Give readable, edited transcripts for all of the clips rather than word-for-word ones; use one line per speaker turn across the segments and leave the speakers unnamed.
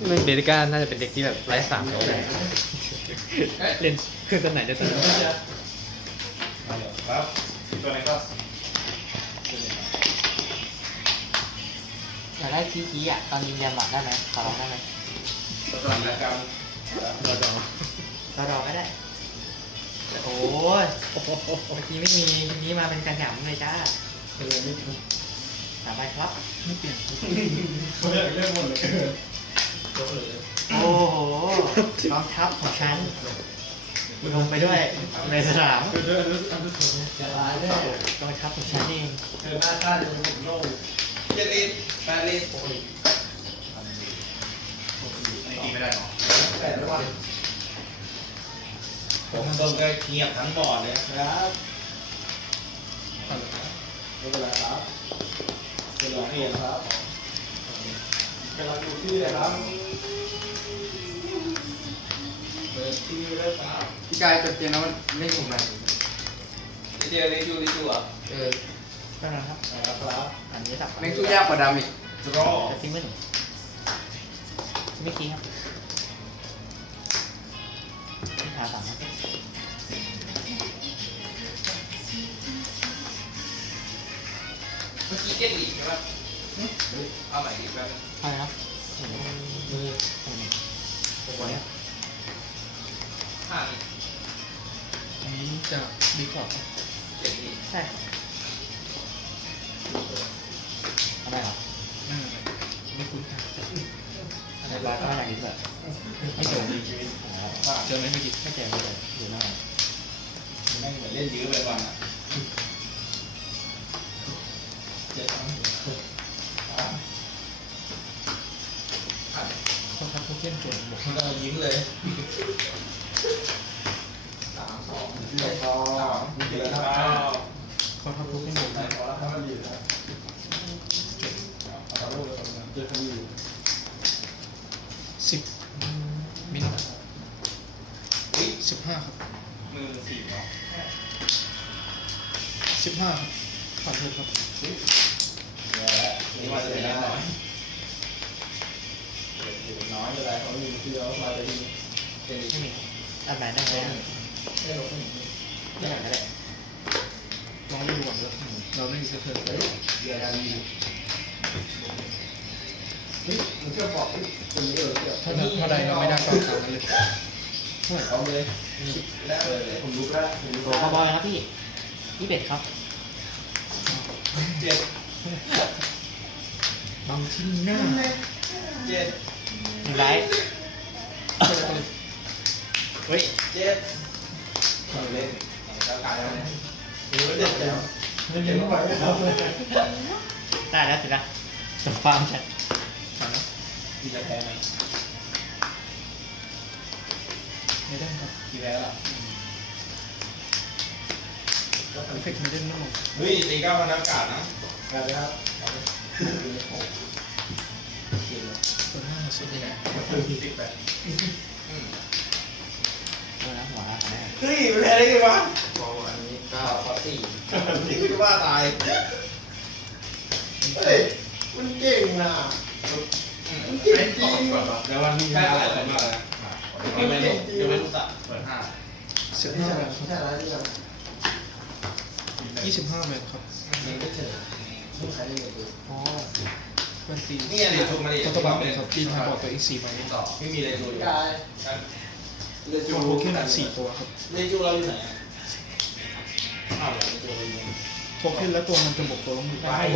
เบลิก้าน่าจะเป็นเด็กที่แบบไร้สามเลยเล่นเครื่องตัวไหนจะสนุก
ครับตัวไหนก็
อยากได้ชี้อ่ะตอนยิงแยมได้ไหมขอลองได้ไหม
สถานการณ์
เราดอง
เราลองไม่ได้โอ้ยเมื่อกี้ไม่มีทีนี้มาเป็นกระหน่ำเลยจ้าถามไปครับ
ไม่เปลี่ยน
เขาเรื่องหมดเลย
โอ้โหกองทัพของฉันลงไปด้วยในสนาม
คือเรื่องอันทุกคน
จะร้ายด้วยกองทัพของฉันเอง
เจอหน้าค่าจะเป็นโลกเจ็ดลิตรแปดลิตรตีไม่ได้หรอแต่ละวันผมต้นก็เงียบทั้งบอร์ดเลยครับไม่เป็นไรครับเป็นโอเคครับกำลังดูที่เลยครับเปิดที่แล้วครับ
พี่กายจดเจนแล้วเล่นผมไหน
ลิจูอ่ะ
ก็นะครับ
ครับ
อันนี้สับ
แม่งสู้ยากกว่าดำอีก
รอ
จะทิ้งไว้หนึ่งไม่คิดครับที่หาสามครับ
เมื่อกี้เจ็ดลิตรใช่ป่ะเอาใหม่อีกแบบ
อะไรนะเห็นมือเห็นโอ้ย
ห้าลิตร
อันนี้จะดีกว่า
เจ็ดลิตร
ใช่ทำไมเหรอ
ไม่คุ้นค่ะ
อะไรบ้างก็ไม่อยากกินแบบ
ไม่เจอเจอไหมเมื่อกี้
ไม่เจอไม่เจออยู่หน้า
แม่งเหมือนเล่นยื้อไปวันอ่ะเจ็ด
คนทักโทเค็นจนบอก
มันก็ยิ้มเลยสามสองเจ็ดสามเจ็ดครับ
คนทักโทเค็นจน
พอแล้วครับมันดีแล้วเอาลูกเลยเจ็ดคดี
10 มิล15 ครับ
มือสี่เนาะ
15 ครับผ่านเถอะครับ
นี่ว่าจะเป็นน้อยน้อยอะไรเขามีที่เรามาจะดีเป็น
ไม่มีอันไหนได้ไหม
ได้ลงไม่
ไม่อยากได้
ลองเล่นดูก่อนแล้วเราเล่นเถอะ
เฮ้ยเดี๋ยวดีเฮ้ยมึงเชื่อบอกคนนี้เกี่ยว
ถ้าใดเราไม่ได้ก็ตามนั้นเลย
เอาเลยแล้วเลยผมรู้แล้วผมรู้
โอ้บอยครับพี่พี่เป็ดครับ
เจ็ด
บางที่หน้า
เจ็ด
หนึ่งไลท์เฮ้ย
เจ็ดเล่นแล้วกายแล้วเนี่ยเจ็ดแล้วไม่เห็นไม่ไหวแล้ว
ได้แล้วสินะจบฟาร์มฉัน
มีจะแพ้ไหม
ไม่ได้ครับ
กี่แพ้ละ
เฟกไม่ได้นอก
เฮ้ยตีก้าวพันอากาศนะกาศเลยครับ
ตัวหน้าสุดเลยนะ
ติดแปด
เออนะหัวของแม่
เฮ้ยแพ้ได้ไงวะ
พออันนี้ก็
ขอสี่
นี่คือว่าตายเฮ้ยมันเก่งนะมันเก่งจริงเดี๋ยววันนี้จะอะไรมากนะไม่รู้เดี๋ยวไม่รู้สักเปิดห้า
15 แบบ
ใช่แล้วที่ยัง
25 แบบครับ
ยังไม่เฉยไม่ใครได้เงินดู
อ๋อ
เป็นตี
นี่อะไรถูกมาดิ
ตัวบังเป็นครับตีทางบอร์ดตัวอีก4ใบ
ต่อไม่มีอะไรดูอยู่เล
โย
จู
นโทเค็น4ตัวครับ
เลจูเราอยู่ไหนอ้าวเลจูเราอยู่
โทเค็นแล้วตัวมันจะบวกตัวลงมือ
ไป
ได้
ไหว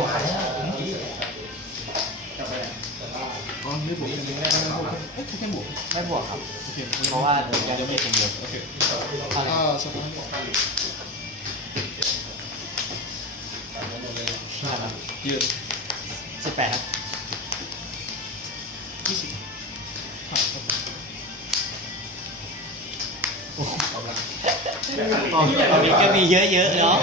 กลับไปไหน
อ๋อไม่บวกกันเลยไม่ได้โทเค็นโทเค็นบวก
ไม่บวกครับ
โอเค
เพราะว่ายังไม่เป็นเดียว
โอเค
อะไร
สตาร์ท
ใช่ครับ
ยืน
18ครับ
20ผ่านครับ
กำลัง
ตอนนี้ก็มีเยอะๆเนาะ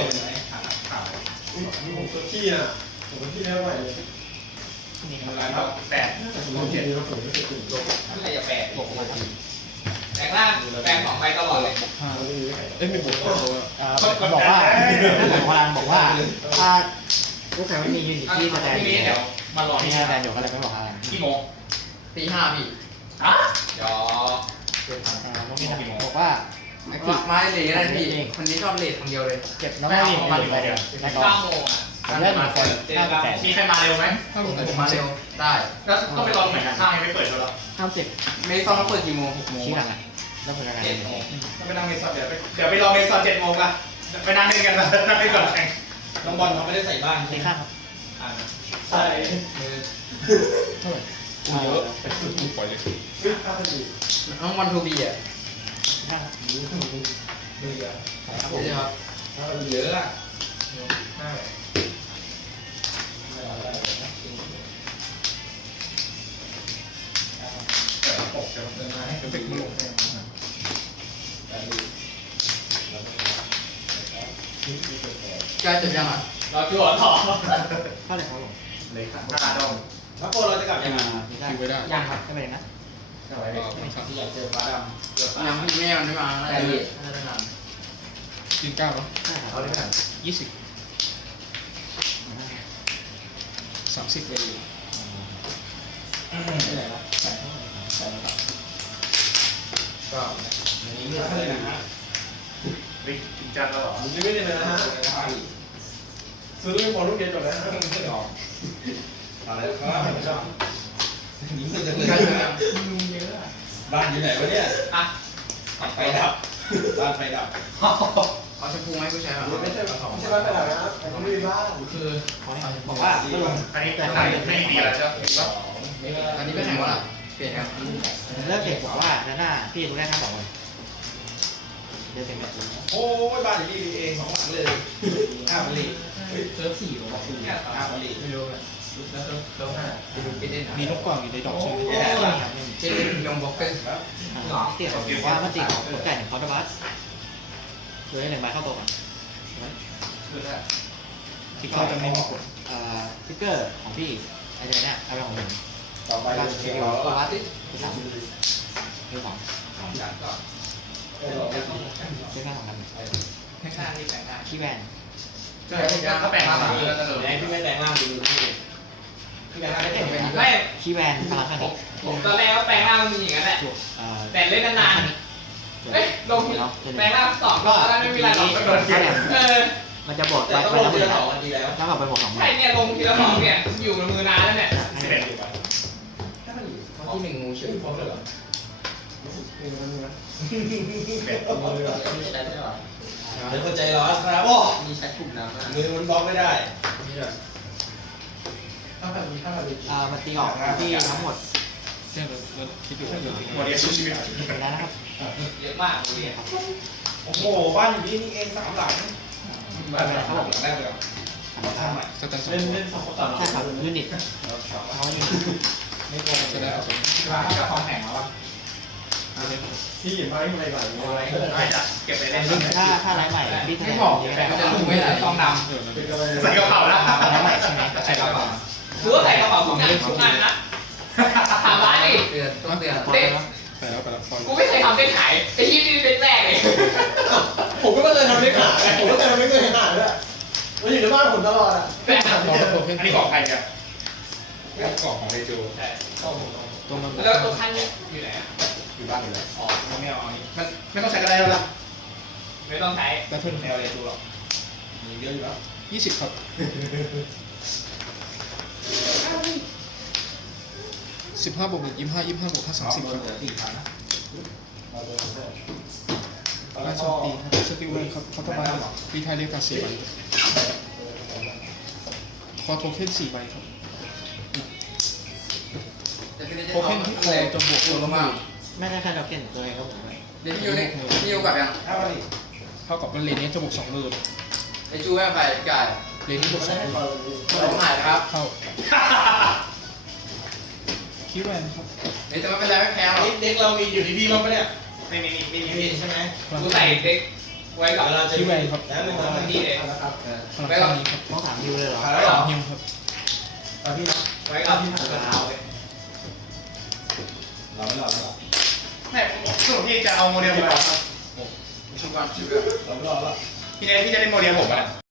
ผมตัวที่อ่ะผมตัวที่แล้วไหวเลย
นี่ค
ทำ
รับ
ไรครับแปดผมเจ็ดแล้วผมไม่เคยตื่นตัวอะไรจะแปด
บวกมาครับ
แปดล่างแปด2ใบตลอดเลย
5เอ้ยไม่บวกตัว
มันบอกว่าพลังบอกว่าถ้าลูกแข่งไม่มียูนิตที่แสดง
พรุ่งนี้เดี๋ยวมารอ
ที่
ที่
แสดงอยู่ก็เลยไม่บอกอะไร
กี่โมง
ตี5พี่หยอก
น้องมีนาบอกว่า
ไม้เหล่อะไรพี่คนนี้ชอบเหล่คนเดียวเลย
เก็บน้องมีมาอยู่เดียวแล้วก็
9 โมงอ่ะ
ผมได้หนึ่งคน58
มีใครมาเร็วไหม
ผมมาเร็วได้
แล้วต้องไปรอเหมือนกันข้างยังไม่เปิดแล้ว
50
เมย์ต้องเปิดกี่โมง6 โมง
ชี้หลังอ่ะแล้วผลงาน
7 โมงต้องไปนั่งเมซอนเดี๋ยวไปรอเมซอน7 โมงละไปนั่งเล่นกันนะนั่งเล่นก่อนแข่ง
น้องบอลเขาไม่ได้ใส่บ้าน
ตีข้างครับ
ใช่
เท่าไหร่
เยอะไปสุดกูปล่อยเลย
น้องวันทูบีอ่ะ
ข้างครับ
นี่ครับ
เยอะอะ
เป็นมือ
ใกล้จบยังอ่ะ
เราจั่วต่อ
เท่าไหร่ครับผม
เลยครับกาดอง
แล้วโปรเราจะกลับยังไง
คิวไว้ได้
ยังครับไม่เป็นนะ
ไม่ครับ
ที่อยากเจอฟ้าด
ยังพี่แม่มันไม่มาแล้ว
กินก้าวเนาะ
ใช่ครับ
เอาเลยกัน
20 30เลย
ำที่ไหนวะใส่เข้าไปใส่มาตัด
ก็
อันนี้ไม่ได้เลยนะฮะ
วิกจริงจังแล้วเหรอ
มันไม่ได้เลยนะฮะซื้อเรื่องบอลลูกเดียวจบแล้วไม่ออกอะไรก็ไม่ชอบนี่มันจะเลย
ใกล้จบยัง
บ้านอยู่ไหนวะเนี่ย
อ่ะ
ไฟดับบ้านไฟดับ
เอาชมพูไหมผู้ชายมา
ไม่ใช่บ้านไฟดับนะครับผมไม่มีบ้านคือ
บอกว่าก็ลง
อันนี้แต่ไม่มีอะไรใช่ไหม
อันนี้ไม่แข่งวะล่ะเปลี่ยนครับ
เลิกเด็กบอกว่าหน้าพี่รู้ได้ทั้งสองคนเดี๋ยวเป็นแบบนี้
โอ้ยบ้านอยู่ที่เอง2 หลังเลย5 ผลิตเซิร์ฟ4หรอ5 ผลิตไม่รู้เลยแล้วเซิร์ฟ5
ไปดูกินเด่น
มีนกกว่างอยู่ในดอกใช่ไหม
เจนยองบ็อกเกอร์
เตี่ยบอกว่ามันติดของตัวไก่ของคอร์ดบัสโดย1 ใบเข้าตัวก่อน
ที่เขาจะไม่มีผล
สติ๊กเกอร์ของพี่ไอ้เนี่ยเอาไปของผม
ต่อไป
ก็
เรา
ส
เช็
ติ๊
ค
กเกอ
เรา
ร์
ก็
ตัววัดที่สามที่สองที่ข้างของมัน
แค่ข้างนี่แต่งหน้า
ขี้แวน
ใช่เขาแปลงมาแบบนี้แล้วเสนอ
ไหนพี่ไม่แต่งร่างดูพี่แม่ร่างไม่แต่งเป็น
ไม่
ขี้แวนพลังข้างนี้
ผมตอนแรกก็แปลงร่างมันมีอย่างนั้นแหละ
จุก
แต่เล่นนานๆเอ้ยลงแปลงร่าง2 รอบแล้วไม่มีอะไรหรอกก็โดนเกลียด
มันจะบวก
แต่
ไป
ต้อง
ไป
ลง
แล้ว
ที
หมื่น
ละ2 นาทีแล้ว
แล้วกลับไปบวก2
ใช่เนี่ยลงทีละ2เนี่ยอยู่ในมือนานแล้วเนี่ย
ที่1 งูเฉย
พร้อมเลยเหรอ
ใช้ได้หรอ
เดี๋ยวเข้าใจร้อนครับโอ้
มีใช้ถูกน้ำนะ
มือมันบล็อกไม่ได้
นี่ด้วย
มันตีออกที่ทั้งหมด
ใช่แล้วคิดอยู่ว่า
หมดเรียนสู้ชีวิต
เป็นแล้วนะครับ
เยอะมากเลย
โอ้โหบ้านอยู่นี่นี่เอง3 หลังบ้านหลังแรกเลยทำใหม่
สแตนส
เล่นเล่น2 ต่อ
ใช่ครับยูนิตเขายูนิต
ไม่พอ
จะได้เอาไป
ร้านกับของแข่งแล้ว
ที่หยิบมาให้อะไรก่อน
ไม่จะเก็บไปเล่น
ถ้าไลฟ์ใหม่พี่แทน
ไม่บอก
นี้
แต่
ได้
ก็จะรู้ไม่ได้
ต้องด
เดี๋ยวนะ
ำใส่กระเป๋าแล้ว
ไลฟ์ใหม่ใช่ไหม
ใส่กระเป๋าคือว่าใส่กระเป๋าทุกอย่างทุกงานนะถามร้านดิ
เตือนต้องเตือน
พอแล้ว
ไปแล้วฟอย
กูไม่เคยทำเส้นขายไอ้ที่นี่เป็นแรกเลย
ผมก็ไม่เคยทำไม่ขาดผมก็ไม่เคยขาดด้วยมันอยู่ในบ้านผมตลอดอ่ะ
แต่อันนี้บอกใครเนี่ย
กรอบของเรโจ
ตัวมัน
แล้วตัวท่านนี่อยู่ไหน
อยู่บ้านอยู่แล้ว
อ๋อไม่เอาอันนี้
มันไม่ต้องใช้ก็ได้แล้วล่ะ
ไม่ต้องใช้
แบทเทิล
แนวอะไรตัวหรอกมีเยอะอยู่แล้ว
20 ครับ 15 บวก1 25 25 บวก5 30 ครับ
4,000นะ
ราชตีครับสติลเวนครับคอร์ตบาร์ปีไทยเรียกการ4 ใบคอโทเค็น4 ใบครับโทเค็นที่โคจะบวกตัวละหมื่น
ไม่ได้แค่เราเก่งตัวเองก็ผม
เดี๋ยวพี่ยูนี่พี่ยูกลับยัง
ถ้าวันนี้
เท่ากับว่าเลนนี้จะบวก2 หมื่น
ไอจูแม่ไปกาย
เลนนี้บวก2 หมื่น
เราหายนะครับ
เข้าคิวแวนครับ
เดี๋ยวจะไม่เป็นไรไม่แพ้หรอก
เด็กเรามีอยู่ที่พี่เราปะเนี่ย
ไม่มี
มีใช่ไหม
กูใส่เด็กไว้กับ
เวลาจะ
คิวแวนครับ
แล้วนึงแล้วนี่เองนะครับ
พลังข้างนี้ครับ
ต้องถามยูเลยเหรอ
แล้วเหรอ
3 ฮิมครับ
ตอนพี่นะ
ไว้กับกระเท้าเลย
เราไม่หลับหรอก
แม่สรุปพี่จะเอาโมเดลผม
ชุบก่อนชุบ
เราไม่หลับหรอก
พี่เนทพี่จะเล่นโมเดลผมอ่ะ